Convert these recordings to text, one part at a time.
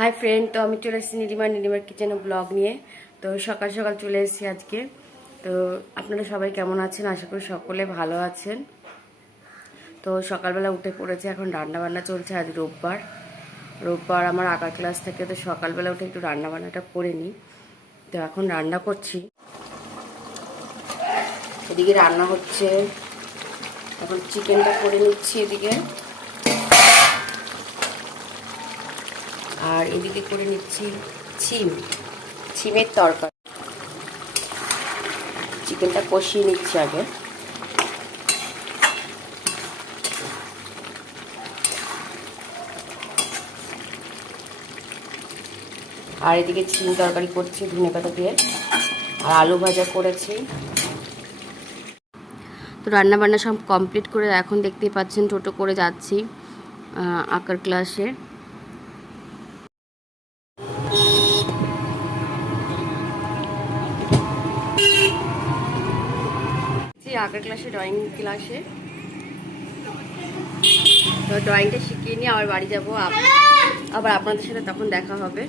Hi friend তো আমি চলে এসেছি নিরিমা নিরিমার কিচেনে ব্লগ নিয়ে। তো সকাল সকাল চলে এসেছি আজকে। তো আপনারা সবাই কেমন আছেন? আশা করি সকলে ভালো আছেন। তো সকালবেলা উঠে পড়েছে, এখন রান্না বান্না চলছে আজ রোববার। রোববার আমার আঁকার ক্লাস থেকে, তো সকালবেলা উঠে একটু রান্না বান্নাটা করে নিই। তো এখন রান্না করছি। এদিকে রান্না হচ্ছে, এখন চিকেনটা করে নিচ্ছি এদিকে। আর এদিকে করে নিচ্ছি ছিম, ছিমের তরকারি। চিকেনটা কষিয়ে নিচ্ছি আগে। আর এদিকে ছিম তরকারি করছি ধনে পাতা দিয়ে। আর আলু ভাজা করেছি। তো রান্না বান্না সব কমপ্লিট করে এখন দেখতেই পাচ্ছেন টোটো করে যাচ্ছি আঁকার ক্লাসে যে আঁকার ক্লাসে ড্রয়িং ক্লাসে তো ড্রয়িংটা শিখিয়ে নিয়ে আবার বাড়ি যাব। আবার আপনাদের সাথে তখন দেখা হবে।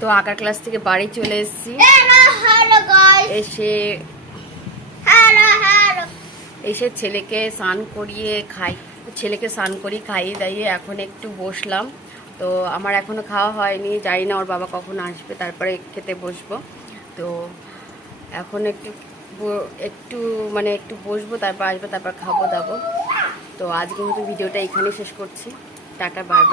তো আঁকার ক্লাস থেকে বাড়ি চলে এসেছি. এসে. এসে ছেলেকে স্নান করিয়ে খাই ছেলেকে স্নান করিয়ে খাইয়ে দাইয়ে এখন একটু বসলাম। তো আমার এখনও খাওয়া হয়নি। জানি না ওর বাবা কখন আসবে তারপরে খেতে বসবো। তো এখন একটু একটু মানে একটু বসবো, তারপর আসব, তারপর খাব, দাবো। তো আজকে হয়তো ভিডিওটা এখানে শেষ করছি। Tata bye.